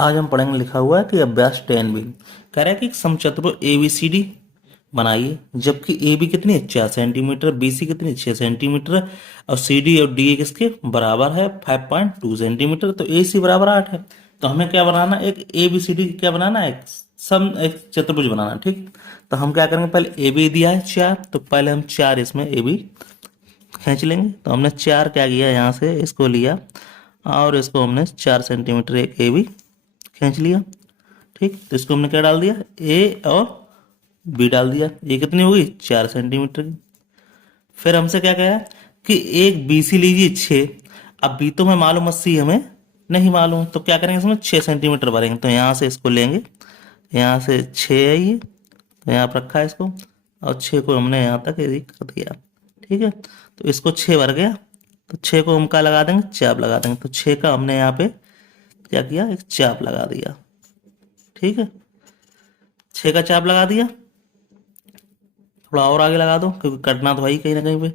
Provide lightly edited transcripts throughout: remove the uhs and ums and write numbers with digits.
आज हम पढ़ेंगे लिखा हुआ है कि अभ्यास 10B कह रहा है कि एक समचतुर्भुज ABCD बनाइए, जबकि ए बी कितनी है 4 सेंटीमीटर, बी सी कितनी 6 सेंटीमीटर और सी डी और डी ए किसके बराबर है 5.2 सेंटीमीटर। तो ए सी बराबर 8 है। तो हमें क्या बनाना, एक ए बी सी डी क्या बनाना है, एक चतुर्भुज बनाना। ठीक, तो हम क्या करेंगे, पहले ए बी दिया है 4, तो पहले हम 4 इसमें ए बी खींच लेंगे। तो हमने 4 क्या किया, यहाँ से इसको लिया और इसको हमने 4 सेंटीमीटर एक ए बी खींच लिया। ठीक, तो इसको हमने क्या डाल दिया, ए और बी डाल दिया। ये कितनी होगी 4 सेंटीमीटर की। फिर हमसे क्या कहा कि एक बी सी लीजिए 6। अब बी तो हमें मालूम है, सी हमें नहीं मालूम, तो क्या करेंगे इसमें 6 सेंटीमीटर भरेंगे। तो यहाँ से इसको लेंगे, यहाँ से 6 है ये, तो यहाँ पर रखा है इसको और 6 को हमने यहाँ तक यदि कर दिया। ठीक है, तो इसको 6 भर गया, तो 6 को हम क्या लगा देंगे, चाप लगा देंगे। तो 6 का हमने यहाँ पे क्या किया, एक चाप लगा दिया। ठीक है, 6 का चाप लगा दिया। थोड़ा और आगे लगा दो क्योंकि कटना तो है ही कहीं ना कहीं पे।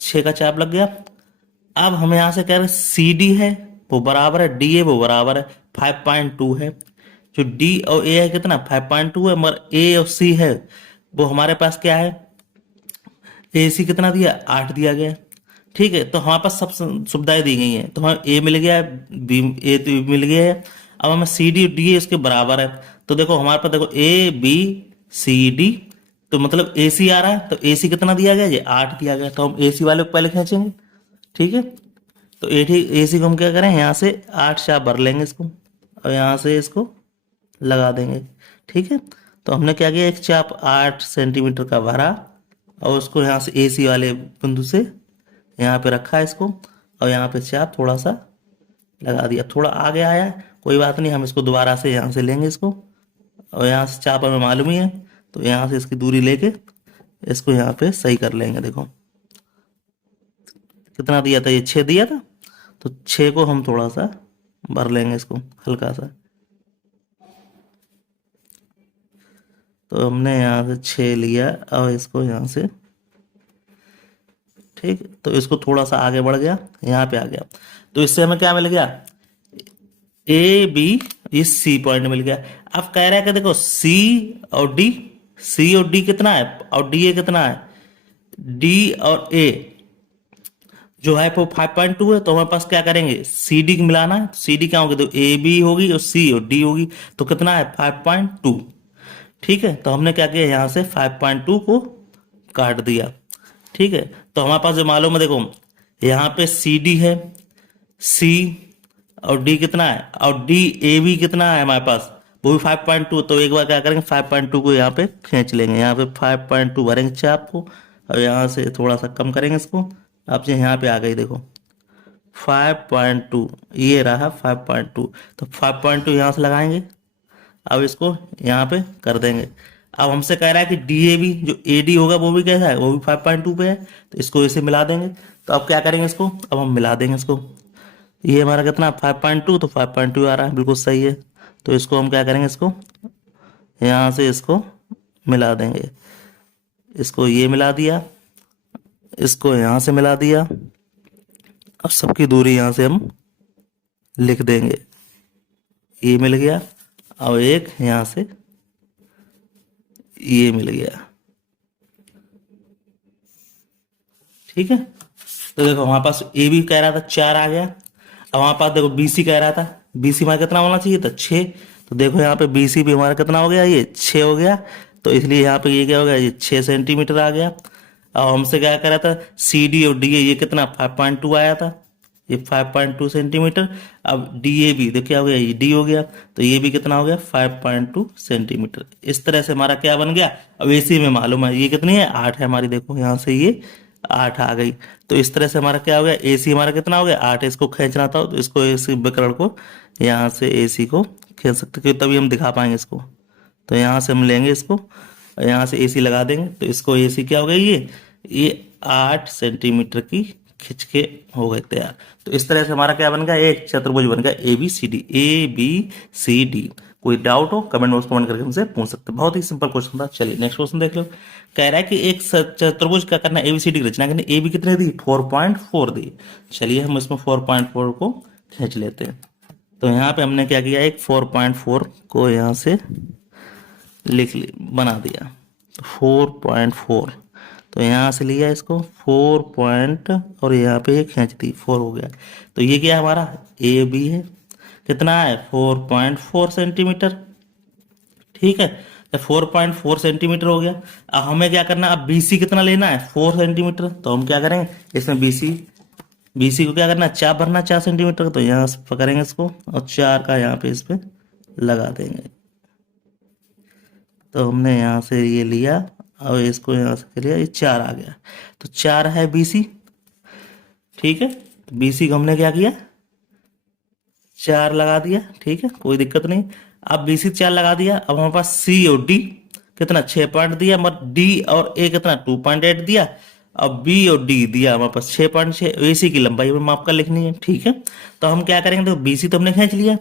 6 का चाप लग गया। अब हम यहाँ से कह रहे सी डी है वो बराबर है, डी ए वो बराबर है 5.2 है। जो डी और ए है कितना 5.2 है, मगर ए और सी है वो हमारे पास क्या है, ए सी कितना दिया 8 दिया गया। ठीक है, तो हमारे पास सब सुविधाएं दी गई हैं। तो हमें ए मिल गया है, बी ए तो मिल गया है। अब हमें सी डी डी ए इसके बराबर है। तो देखो हमारे पास देखो ए बी सी डी, तो मतलब ए सी आ रहा है। तो ए सी कितना दिया गया, ये 8 दिया गया। तो हम ए सी वाले को पहले खींचेंगे। ठीक है, तो ए सी को हम क्या करें, यहाँ से 8 चाप भर लेंगे इसको और यहाँ से इसको लगा देंगे। ठीक है, तो हमने क्या किया, एक चाप 8 सेंटीमीटर का भरा और उसको यहाँ से ए सी वाले बिंदु से यहाँ पे रखा है इसको और यहाँ पे चाप थोड़ा सा लगा दिया। थोड़ा आगे आया है, कोई बात नहीं, हम इसको दोबारा से यहाँ से लेंगे इसको और यहाँ से चाप हमें मालूम ही है, तो यहाँ से इसकी दूरी लेके इसको यहाँ पे सही कर लेंगे। देखो कितना दिया था, ये 6 दिया था, तो 6 को हम थोड़ा सा भर लेंगे इसको हल्का सा। तो हमने यहाँ से 6 लिया और इसको यहाँ से, ठीक, तो इसको थोड़ा सा आगे बढ़ गया, यहाँ पे आ गया। तो इससे हमें क्या मिल गया, ए बी, इस सी पॉइंट मिल गया। अब कह रहा है कि देखो सी और डी, सी और डी कितना है और डी ए कितना है, डी और ए जो है वो 5.2 है। तो हमारे पास क्या करेंगे, सी डी मिलाना है। सी डी क्या होगी, तो ए बी होगी और सी और डी होगी। तो कितना है 5.2। ठीक है, तो हमने क्या किया, यहाँ से 5.2 को काट दिया। ठीक है, तो हमारे पास जो मालूम है, देखो यहाँ पे सी डी है, सी और डी कितना है और डी ए बी कितना है हमारे पास, वो भी 5.2। तो एक बार क्या करेंगे 5.2 को यहाँ पे खींच लेंगे, यहाँ पे 5.2 भरेंगे चाप को और यहाँ से थोड़ा सा कम करेंगे इसको। अब से यहाँ पे आ गई देखो 5.2, ये रहा 5.2। तो 5.2 यहाँ से लगाएंगे, अब इसको यहाँ पे कर देंगे। अब हमसे कह रहा है कि डी ए बी जो ए डी होगा वो भी कैसा है, वो भी 5.2 पे है। तो इसको इसे मिला देंगे। तो अब क्या करेंगे, इसको अब हम मिला देंगे इसको। ये हमारा कितना 5.2, तो 5.2 आ रहा है, बिल्कुल सही है। तो इसको हम क्या करेंगे, इसको यहाँ से इसको मिला देंगे। इसको ये मिला दिया, इसको यहाँ से मिला दिया। अब सबकी दूरी यहाँ से हम लिख देंगे, ये मिल गया और एक यहाँ से ये मिल गया। ठीक है, तो देखो हमारे पास ए बी कह रहा था 4 आ गया। अब हमारे पास देखो बी सी कह रहा था, बी सी हमारा कितना होना चाहिए था 6। तो देखो यहाँ पे बी सी भी हमारा कितना हो गया, ये 6 हो गया। तो इसलिए यहाँ पे ये क्या हो गया, ये 6 सेंटीमीटर आ गया। अब हमसे क्या कह रहा था, सी डी और डी ए ये कितना 5.2 आया था, ये 5.2 सेंटीमीटर। अब डी ए बी देखो क्या हो गया, ये डी हो गया, तो ये भी कितना हो गया 5.2 सेंटीमीटर। इस तरह से हमारा क्या बन गया। अब ए सी में मालूम है ये कितनी है 8 है हमारी, देखो यहाँ से ये 8 आ गई। तो इस तरह से हमारा क्या हो गया, ए सी हमारा कितना हो गया 8। इसको खींचना था तो इसको ए सी विकर्ण को यहाँ से ए सी को खींच सकते, क्योंकि तभी हम दिखा पाएंगे इसको। तो यहाँ से हम लेंगे इसको, यहाँ से ए सी लगा देंगे। तो इसको ए सी क्या हो गई, ये 8 सेंटीमीटर की खिंच के हो गए तैयार। तो इस तरह से हमारा क्या बन गया, एक चतुर्भुज बन गया A B C D, A B C D. कोई डाउट हो कमेंट बॉक्स कमेंट करके हमसे पूछ सकते हैं। बहुत ही सिंपल क्वेश्चन था। चलिए नेक्स्ट क्वेश्चन देख लो। कह रहा है कि एक चतुर्भुज का करना ए बी सी डी की रचना करनी, ए बी कितने दी 4.4 दी। चलिए हम इसमें 4.4 को खींच लेते हैं। तो यहाँ पे हमने क्या किया, एक 4.4 को यहाँ से बना दिया। तो 4.4, तो यहाँ से लिया इसको 4 पॉइंट और यहाँ पे खींच दी, 4 हो गया। तो ये क्या हमारा ए बी है, कितना है 4.4 सेंटीमीटर। ठीक है, तो 4.4 सेंटीमीटर हो गया। अब हमें क्या करना है, अब बीसी कितना लेना है 4 सेंटीमीटर। तो हम क्या करेंगे इसमें बीसी, बीसी को क्या करना है चाप भरना 4 सेंटीमीटर। तो यहाँ से पकड़ेंगे इसको और 4 का यहाँ पे इस पे लगा देंगे। तो हमने यहाँ से ये लिया और इसको यहाँ से लिया, ये 4 आ गया। तो 4 है बीसी। ठीक है, तो बीसी को हमने क्या किया 4 लगा दिया। ठीक है, कोई दिक्कत नहीं। अब बीसी 4 लगा दिया। अब हमारे पास सी और डी कितना 6 पॉइंट दिया, मतलब डी और ए कितना 2.8 दिया। अब बी और डी दिया हमारे पास 6.6। एसी की लंबाई हमें माप कर लिखनी है। ठीक है, तो हम क्या करेंगे, देखो बीसी तो हमने खींच लिया।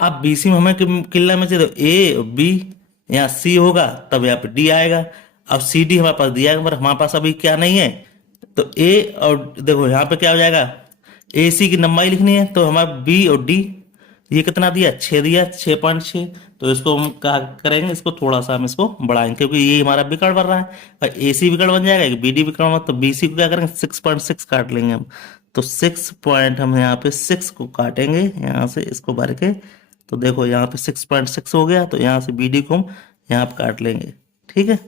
अब बीसी में हमें कितना में चाहिए, ए बी, यहाँ सी होगा तब यहाँ पे डी आएगा। अब सी डी हमारे पास दिया है, मगर हमारे पास अभी क्या नहीं है। तो ए और देखो यहाँ पे क्या हो जाएगा, ए सी की लंबाई लिखनी है। तो हमारा बी और डी ये कितना दिया 6 दिया, 6.6। तो इसको हम क्या करेंगे, इसको थोड़ा सा हम इसको बढ़ाएंगे क्योंकि ये हमारा विकर्ण बन रहा है। ए सी विकर्ण बन जाएगा, एक बी डी विकर्ण बन, तो बी सी को क्या करेंगे 6.6 काट लेंगे हम। तो 6 पॉइंट हम यहाँ पे 6 को काटेंगे यहाँ से इसको भर के। तो देखो यहाँ पे 6.6 हो गया। तो यहाँ से बी डी को हम यहाँ पे काट लेंगे। ठीक है,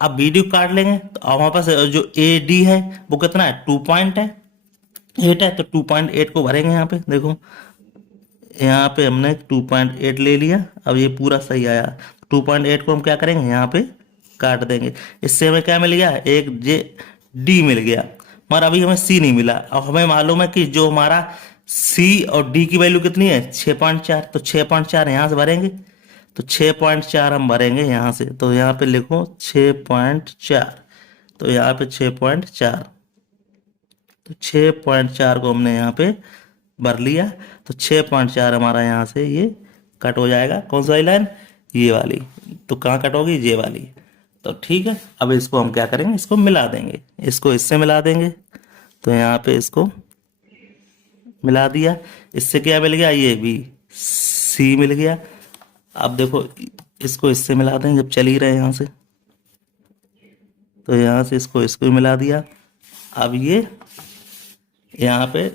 अब बी डी को काट लेंगे। तो अब हमारे पास जो ए डी है वो कितना है 2.8 है। तो 2.8 को भरेंगे यहाँ पे। देखो यहाँ पे हमने 2.8 ले लिया। अब ये पूरा सही आया। 2.8 को हम क्या करेंगे यहाँ पे काट देंगे। इससे हमें क्या मिल गया, एक जे डी मिल गया, मगर अभी हमें सी नहीं मिला। अब हमें मालूम है कि जो हमारा सी और डी की वैल्यू कितनी है 6.4। तो 6.4 यहाँ से भरेंगे। तो 6.4 हम भरेंगे यहाँ से। तो यहाँ पे लिखो 6.4। तो यहाँ पे 6.4, तो 6.4 को हमने यहाँ पे भर लिया। तो 6.4 हमारा यहाँ से ये कट हो जाएगा। कौन सी वाली लाइन, ये वाली। तो कहाँ कट होगी, ये वाली। तो ठीक है, अब इसको हम क्या करेंगे, इसको मिला देंगे, इसको इससे मिला देंगे। तो यहाँ पे इसको मिला दिया। इससे क्या मिल गया, ये भी सी मिल गया। अब देखो इसको इससे मिला देंगे, जब चल ही रहे यहाँ से। तो यहाँ से इसको इसको मिला दिया। अब ये यहाँ पे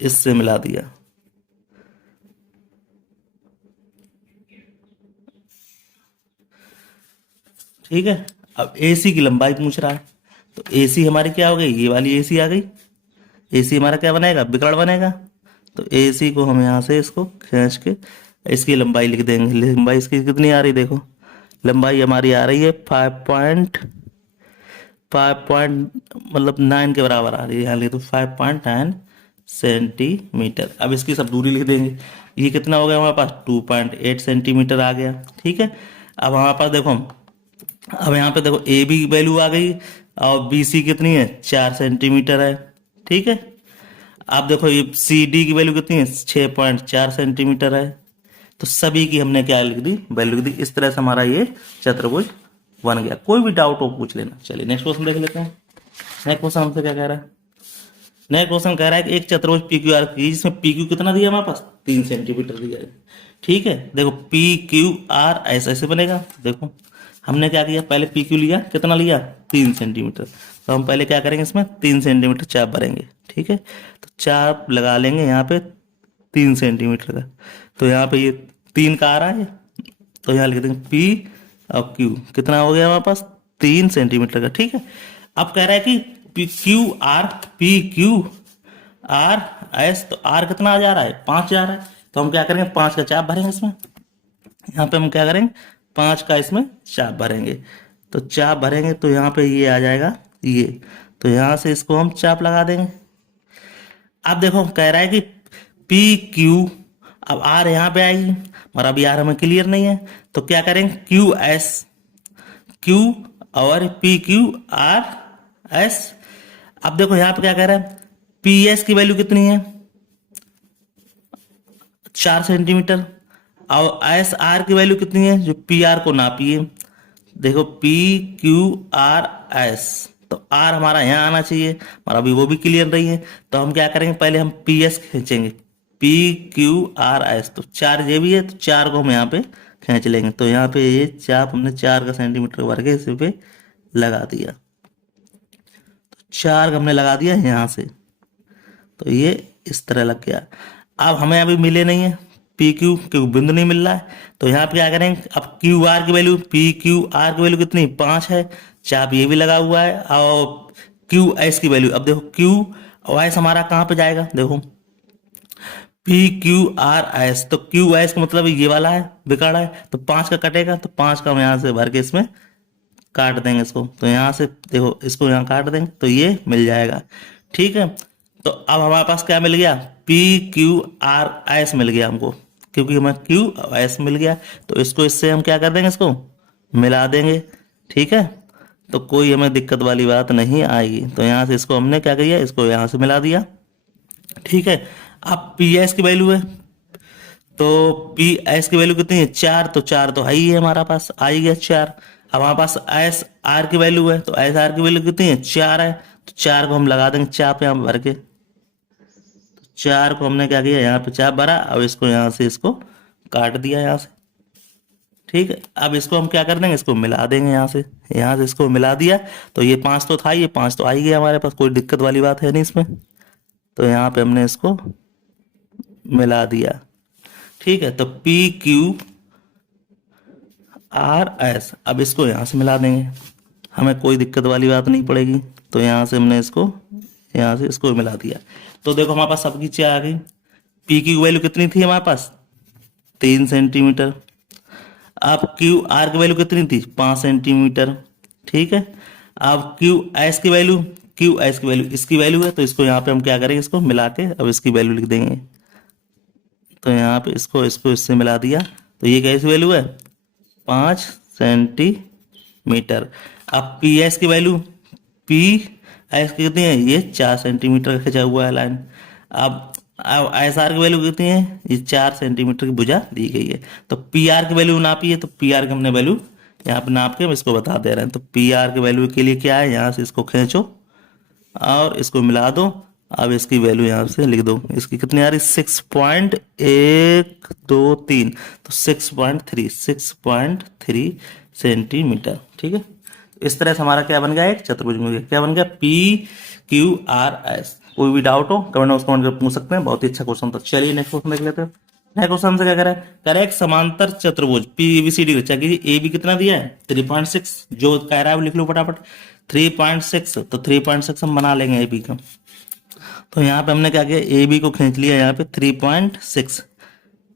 इससे मिला दिया। ठीक है, अब एसी की लंबाई पूछ रहा है। तो एसी हमारी क्या हो गई, ये वाली एसी आ गई। एसी हमारा क्या बनेगा, विकर्ण बनेगा। तो एसी को हम यहाँ से इसको खींच के इसकी लंबाई लिख देंगे। लंबाई इसकी कितनी आ रही, देखो लंबाई हमारी आ रही है 5 पॉइंट मतलब 9 के बराबर आ रही है। यहाँ लिख दो 5.9 सेंटीमीटर। अब इसकी सब दूरी लिख देंगे। ये कितना हो गया हमारे पास 2.8 सेंटीमीटर आ गया। ठीक है, अब हमारे पास देखो, अब यहाँ पे देखो ए बी की वैल्यू आ गई और बी सी कितनी है 4 सेंटीमीटर है। ठीक है, आप देखो ये सी डी की वैल्यू कितनी है 6.4 सेंटीमीटर है। तो सभी की हमने क्या लिख दी, वैल्यू लिख दी। इस तरह से हमारा ये चतुर्भुज बन गया। कोई भी डाउट हो पूछ लेना। चलिए नेक्स्ट क्वेश्चन देख लेते हैं। नेक्स्ट क्वेश्चन हमसे क्या कह रहा है, नेक्स्ट क्वेश्चन कह रहा है कि एक चतुर्भुज पी क्यू आर की, जिसमें पी क्यू कितना दिया हमारे पास 3 सेंटीमीटर दिया है। ठीक है, देखो पी क्यू आर ऐसे ऐसे बनेगा। देखो हमने क्या किया, पहले पी क्यू लिया, कितना लिया 3 सेंटीमीटर। तो हम पहले क्या करेंगे, इसमें 3 सेंटीमीटर चाप भरेंगे। ठीक है, तो चाप लगा लेंगे यहाँ पे 3 सेंटीमीटर का। तो यहाँ पे ये 3 का आ रहा है। तो यहाँ लिख देंगे पी और क्यू कितना हो गया हमारे पास 3 सेंटीमीटर का। ठीक है, अब कह रहा है कि पी क्यू आर एस। तो आर कितना आ जा रहा है 5 जा रहा है। तो हम क्या करेंगे 5 का चाप भरेंगे इसमें। यहाँ पे हम क्या करेंगे 5 का इसमें चाप भरेंगे। तो चाप भरेंगे तो यहाँ पे ये आ जाएगा ये। तो यहाँ से इसको हम चाप लगा देंगे। अब देखो कह रहा है कि पी क्यू, अब आर यहाँ पे आएगी और अभी आर हमें क्लियर नहीं है। तो क्या करेंगे क्यू एस, क्यू और पी क्यू आर एस। अब देखो यहाँ पे क्या कह रहा है, पी एस की वैल्यू कितनी है 4 सेंटीमीटर और एस आर की वैल्यू कितनी है, जो पी आर को नापिए। देखो पी क्यू आर एस, तो आर हमारा यहाँ आना चाहिए और अभी वो भी क्लियर नहीं है। तो हम क्या करेंगे, पहले हम पी एस खींचेंगे। PQRS, तो 4 ये भी है, तो 4 को हम यहाँ पे खींच लेंगे। तो यहाँ पे ये चाप हमने 4 का सेंटीमीटर भर के इस पे लगा दिया, 4 हमने लगा दिया यहाँ से, तो ये इस तरह लग गया। अब हमें अभी मिले नहीं है पी क्यू, क्योंकि बिंदु नहीं मिल रहा है, तो यहाँ पे क्या करेंगे, अब क्यू आर की वैल्यू, पी क्यू आर की वैल्यू कितनी, 5 है, चाप ये भी लगा हुआ है, और क्यू एस की वैल्यू, अब देखो क्यू और एस हमारा कहाँ पे जाएगा, देखो PQRS, तो QS का मतलब ये वाला है, बिगाड़ा है, तो 5 का कटेगा, तो 5 का हम यहाँ से भर के इसमें काट देंगे इसको, तो यहाँ से देखो इसको यहाँ काट देंगे, तो ये मिल जाएगा। ठीक है, तो अब हमारे पास क्या मिल गया, PQRS मिल गया हमको, क्योंकि हमें QS मिल गया, तो इसको इससे हम क्या कर देंगे, इसको मिला देंगे। ठीक है, तो कोई हमें दिक्कत वाली बात नहीं आएगी। तो यहाँ से इसको हमने क्या किया, इसको यहाँ से मिला दिया। ठीक है, अब PS की वैल्यू है, तो PS की वैल्यू कितनी है, 4, तो 4 तो है ही है हमारा पास, आ ही गया 4। अब हमारे पास SR की वैल्यू है, तो SR की वैल्यू कितनी है, 4 है, तो 4 को हम लगा देंगे चाप यहाँ भर के, 4 को हमने क्या किया, यहाँ पे चाप भरा, अब इसको यहाँ से इसको काट दिया यहाँ से। ठीक है, अब इसको हम क्या कर देंगे, इसको मिला देंगे यहाँ से इसको मिला दिया, तो ये 5 तो था, ये 5 तो आ ही गया हमारे पास, कोई दिक्कत वाली बात है नहीं इसमें। तो यहाँ पे हमने इसको मिला दिया। ठीक है, तो PQRS, अब इसको यहाँ से मिला देंगे, हमें कोई दिक्कत वाली बात नहीं पड़ेगी। तो यहाँ से हमने इसको यहाँ से इसको मिला दिया, तो देखो हमारे पास सबकी चीज़ आ गई। पी की वैल्यू कितनी थी हमारे पास, 3 सेंटीमीटर। अब QR की वैल्यू कितनी थी, 5 सेंटीमीटर। ठीक है, अब QS की वैल्यू, इसकी वैल्यू है, तो इसको यहाँ पे हम क्या करेंगे, इसको मिला के अब इसकी वैल्यू लिख देंगे। तो यहाँ पे इसको इसको इससे मिला दिया, तो ये कैसी वैल्यू है, 5 सेंटीमीटर। अब PS की वैल्यू, PS की कितनी है, ये 4 सेंटीमीटर का खिंचा हुआ है लाइन। अब SR की वैल्यू कितनी है, ये 4 सेंटीमीटर की भुजा दी गई है। तो PR की वैल्यू नापी है, तो PR की हमने वैल्यू यहाँ पे नाप के हम इसको बता दे रहे हैं। तो PR की वैल्यू के लिए क्या है, यहाँ से इसको खींचो और इसको मिला दो। अब इसकी वैल्यू यहाँ से लिख दो, इसकी कितनी आ रही, 6.123, तो 6.3 सेंटीमीटर। ठीक है, इस तरह से हमारा क्या बन गया, एक चतुर्भुज बन गया। क्या बन गया, PQRS। कोई भी डाउट हो कमेंट बॉक्स कमेंट कर पूछ सकते हैं, बहुत ही अच्छा क्वेश्चन था। चलिए नेक्स्ट क्वेश्चन देख लेते हैं। नेक्स्ट क्वेश्चन से क्या करें, करें एक समांतर चतुर्भुज PABCD, कीजिए AB कितना दिया है, 3.6, जो कह रहा है वो लिख लो फटाफट, 3.6, तो 3.6 हम बना लेंगे AB का। तो यहाँ पे हमने क्या किया, AB को खींच लिया यहाँ पे 3.6,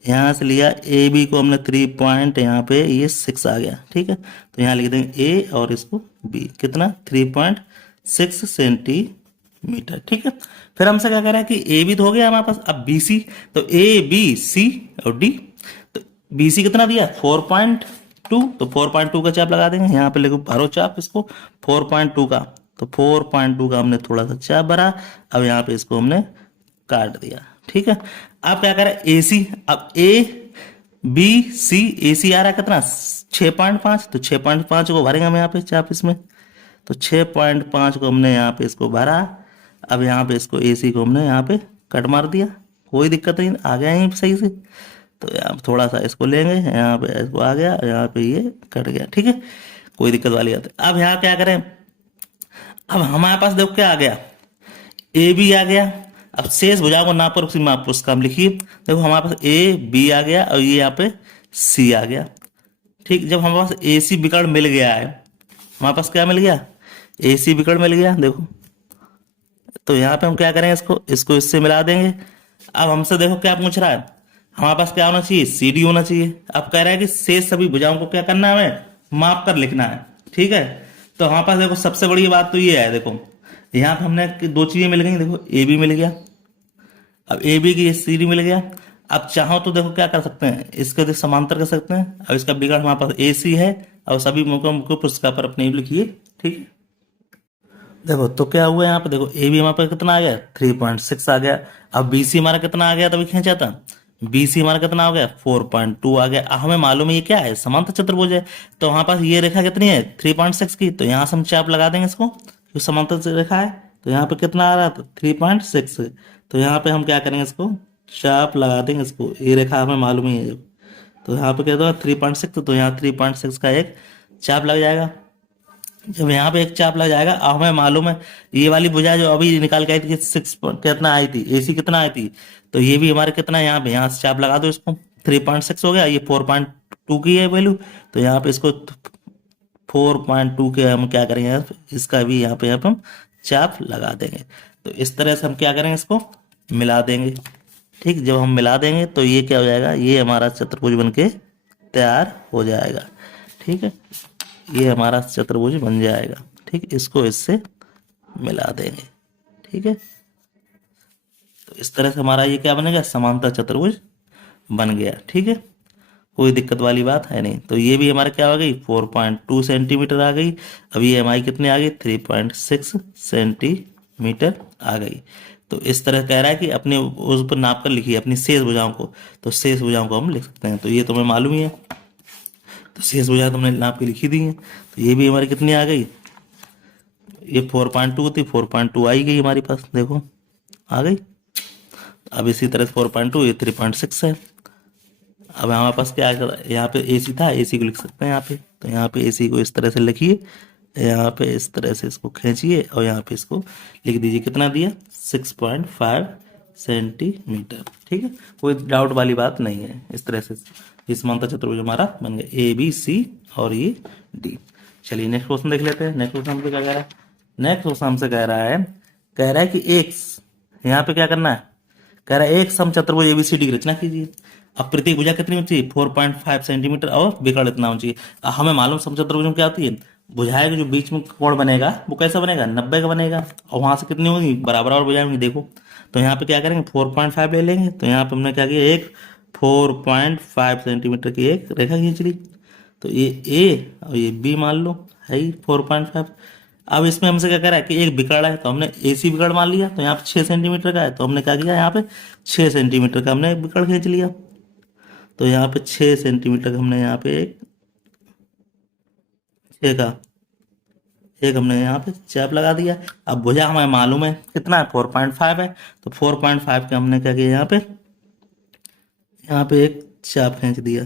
यहाँ से लिया AB को हमने 3 पॉइंट, यहाँ पे ये 6 आ गया। ठीक है, तो यहाँ लिख देंगे A और इसको B, कितना 3.6 सेंटीमीटर। ठीक है, फिर हमसे क्या कह रहा है कि AB तो हो गया हमारे पास, अब BC, तो ABC और D, तो BC कितना दिया, 4.2, तो 4.2 का चाप लगा देंगे, यहाँ पे लिखो भरो चाप इसको 4.2 का, तो 4.2 का हमने थोड़ा सा चाप भरा, अब यहाँ पे इसको हमने काट दिया। ठीक है, अब क्या करें AC, अब ABC, AC आ रहा है कितना, 6.5, तो 6.5 को भरेंगे हम यहाँ पे चाप इसमें, तो 6.5 को हमने यहाँ पे इसको भरा। अब यहाँ पे इसको AC को हमने यहाँ पे कट मार दिया, कोई दिक्कत नहीं, आ गया यहीं सही से। तो यहाँ थोड़ा सा इसको लेंगे, यहाँ पे इसको आ गया, यहाँ पे ये कट गया। ठीक है, कोई दिक्कत वाली बात है। अब यहाँ क्या करें, अब हमारे पास देखो क्या आ गया, AB आ गया। अब शेष भुजाओं को नाप और सीमा आपको उसका हम लिखिए, देखो हमारे पास AB आ गया और ये यहाँ पे C आ गया। ठीक, जब हमारे पास AC विकर्ण मिल गया है, हमारे पास क्या मिल गया, AC विकर्ण मिल गया, देखो। तो यहाँ पे हम क्या करेंगे, इसको इससे मिला देंगे। अब हमसे देखो क्या पूछ रहा है, हमारे पास क्या होना चाहिए, CD होना चाहिए। अब कह रहा है कि शेष सभी भुजाओं को क्या करना है, हमें माप कर लिखना है। ठीक है, तो हमारे पास देखो सबसे बड़ी बात तो ये है, देखो यहाँ पे हमने 2 चीजें मिल गई, देखो AB मिल गया, अब AB की CD मिल गया। अब चाहो तो देखो क्या कर सकते हैं, इसके तो समांतर कर सकते हैं। अब इसका विकर्ण हमारे पास AC है, और सभी मुख्य पुस्तिका पर अपने लिखिए। ठीक है, देखो तो क्या हुआ यहाँ पे, देखो AB हमारे पास कितना आ गया, 3.6 आ गया। अब BC हमारा कितना आ गया, तभी खींचा था, BC हमारा कितना हो गया, 4.2 आ गया। अब हमें मालूम है ये क्या है, समांतर चतुर्भुज है, तो हमारे पास ये रेखा कितनी है, 3.6 की, तो यहाँ से हम चाप लगा देंगे इसको, जो समांतर रेखा है। तो यहाँ पे कितना आ रहा है, 3.6, तो यहाँ पे हम क्या करेंगे, इसको चाप लगा देंगे इसको, ये रेखा हमें मालूम ही है। तो यहाँ पे क्या होगा 3.6, तो यहाँ 3.6 का एक चाप लग जाएगा। जब यहाँ पे एक चाप लग जाएगा, अब हमें मालूम है ये वाली भुजा जो अभी निकाल के आई थी कि कितना आई थी, एसी कितना आई थी, तो ये भी हमारे कितना है, यहाँ पे यहाँ से चाप लगा दो इसको, 3.6 हो गया, ये 4.2 की है वैल्यू, तो यहाँ पे इसको 4.2 के हम क्या करेंगे यहाँ पे, इसका भी यहाँ पे हम चाप लगा देंगे। तो इस तरह से हम क्या करेंगे, इसको मिला देंगे। ठीक, जब हम मिला देंगे तो ये क्या हो जाएगा, ये हमारा चतुर्भुज बनके तैयार हो जाएगा। ठीक है, ये हमारा चतुर्भुज बन जाएगा। ठीक, इसको इससे मिला देंगे। ठीक है, तो इस तरह से हमारा ये क्या बनेगा, समांतर चतुर्भुज बन गया। ठीक है, कोई दिक्कत वाली बात है नहीं। तो ये भी हमारा क्या आ गई, 4.2 सेंटीमीटर आ गई। अब ये हमारी कितनी आ गई, 3.6 सेंटीमीटर आ गई। तो इस तरह कह रहा है कि अपने उस पर नाप कर लिखिए अपनी शेष भुजाओं को, तो शेष भुजाओं को हम लिख सकते हैं। तो ये तुम्हें मालूम ही है, तो शेष भुजा तुमने नाप के लिखी दी है। तो ये भी हमारी कितनी आ गई, ये 4.2 थी, 4.2 आई गई हमारे पास, देखो आ गई। अब इसी तरह से 4.2, ये 3.6 है। अब हमारे पास क्या है, यहाँ पे एसी था, एसी को लिख सकते हैं यहाँ पे। तो यहाँ पे एसी को इस तरह से लिखिए, यहाँ पे इस तरह से इसको खींचिए और यहाँ पे इसको लिख दीजिए, कितना दिया, 6.5 सेंटीमीटर। ठीक है, कोई डाउट वाली बात नहीं है। इस तरह से ये समांतर चतुर्भुज हमारा बन गया, ए बी सी और ये डी। चलिए नेक्स्ट क्वेश्चन देख लेते हैं। नेक्स्ट क्वेश्चन हमसे क्या कह रहा है, नेक्स्ट क्वेश्चन हमसे कह रहा है कि एक, यहाँ पे क्या करना है, कह रहा है एक समचतुर्भुज एबीसीडी की रचना कीजिए। अब प्रत्येक भुजा कितनी होनी चाहिए, 4.5 सेंटीमीटर और विकर्ण इतना होना चाहिए। हमें मालूम समचतुर्भुज में क्या होती है, भुजाएं के जो बीच में कोण बनेगा वो कैसा बनेगा, 90 का बनेगा, और वहां से कितनी होगी, बराबर और भुजाएं होंगी। देखो तो यहाँ पे क्या करेंगे, 4.5 ले लेंगे। तो यहाँ पे हमने क्या किया, एक 4.5 सेंटीमीटर की एक रेखा खींच ली। तो ये ए और ये बी मान लो है ही 4.5। अब इसमें हमसे क्या करा है कि एक विकर्ण है, तो हमने एसी विकर्ण मान लिया। तो यहाँ पे 6 सेंटीमीटर का है, तो हमने क्या किया, यहाँ पे 6 सेंटीमीटर का हमने विकर्ण खींच लिया। तो यहाँ पे 6 सेंटीमीटर का हमने यहाँ पे एक 6 का एक हमने यहाँ पे चाप लगा दिया। अब भुजा हमें मालूम है कितना है, 4.5 है। तो 4.5 का हमने क्या किया, यहाँ पे एक चाप खींच दिया।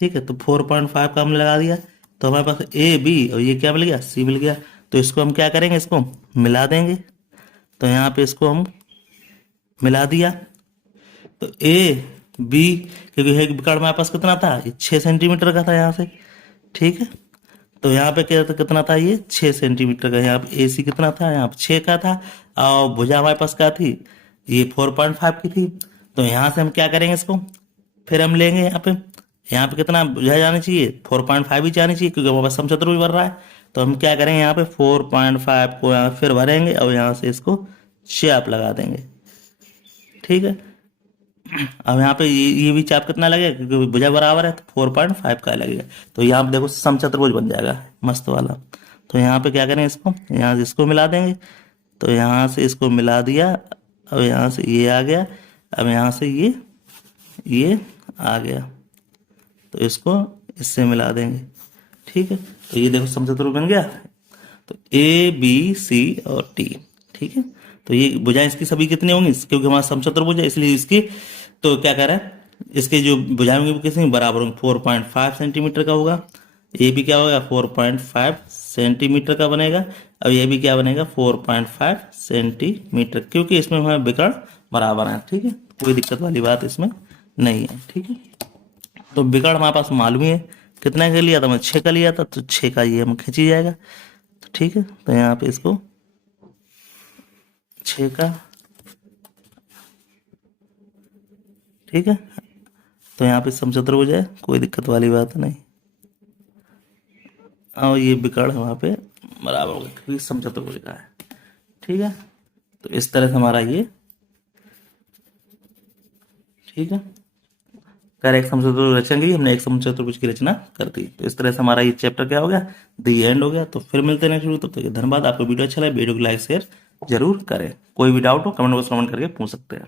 ठीक है, तो 4.5 का हमने लगा दिया। तो हमारे पास ए बी और ये क्या मिल गया, सी मिल गया। तो इसको हम क्या करेंगे, इसको मिला देंगे। तो यहाँ पे इसको हम मिला दिया। तो ए बी, क्योंकि एक विकर्ण हमारे पास कितना था, ये 6 सेंटीमीटर का था यहाँ से। ठीक है, तो यहाँ पे क्या कितना था, ये 6 सेंटीमीटर का। यहाँ पे ए सी कितना था, यहाँ पे 6 का था, और भुजा हमारे पास क्या थी, ये 4.5 की थी। तो यहाँ से हम क्या करेंगे, इसको फिर हम लेंगे यहाँ पे कितना भुजा जानी चाहिए, 4.5 ही जानी चाहिए, क्योंकि हमारे पास समचतुर्भुज भर रहा है। तो हम क्या करेंगे, यहाँ पे 4.5 को यहाँ फिर भरेंगे और यहाँ से इसको चाप लगा देंगे। ठीक है, अब यहाँ पे ये भी चाप कितना लगेगा, क्योंकि भुजा बराबर है, तो 4.5 का लगेगा। तो यहाँ पे देखो समचतुर्भुज बन जाएगा मस्त वाला। तो यहाँ पे क्या करें, इसको यहाँ से इसको मिला देंगे। तो यहाँ से इसको मिला दिया, अब यहाँ से ये आ गया, अब यहाँ से ये आ गया। तो इसको इससे मिला देंगे। ठीक है, तो ये देखो समचतुर्भुज बन गया। तो ए बी सी और टी। ठीक है, तो ये भुजाएं इसकी सभी कितनी होंगी, क्योंकि हमारा समचतुर्भुज है इसलिए इसकी, तो क्या कह रहा है, इसके जो भुजाएं होंगी वो कितनी बराबर होंगी, 4.5 सेंटीमीटर का होगा। ये भी क्या होगा, 4.5 सेंटीमीटर का बनेगा। अब ये भी क्या बनेगा, 4.5 सेंटीमीटर, क्योंकि इसमें हमारे विकर्ण बराबर है। ठीक है, कोई दिक्कत वाली बात इसमें नहीं है। ठीक है, तो विकर्ण हमारे पास मालूम ही है, कितना का लिया था, मैं 6 का लिया था, तो 6 का ये हम खींची जाएगा। तो ठीक है, तो यहाँ पे इसको 6 का, ठीक है, तो यहाँ पे समचतुर्भुज है, कोई दिक्कत वाली बात नहीं। और ये विकर्ण वहाँ पे बराबर होगा, क्योंकि समचतुर्भुज का है। ठीक है, तो इस तरह से हमारा ये, ठीक है, कर एक समचतुर्भुज रचना की, हमने एक समचतुर्भुज की रचना कर दी। तो इस तरह से हमारा ये चैप्टर क्या हो गया, दी एंड हो गया। तो फिर मिलते हैं नेक्स्ट वीडियो, तब तक धन्यवाद। आपको वीडियो अच्छा लगे वीडियो को लाइक शेयर जरूर करें। कोई भी डाउट हो कमेंट बॉक्स कमेंट करके पूछ सकते हैं।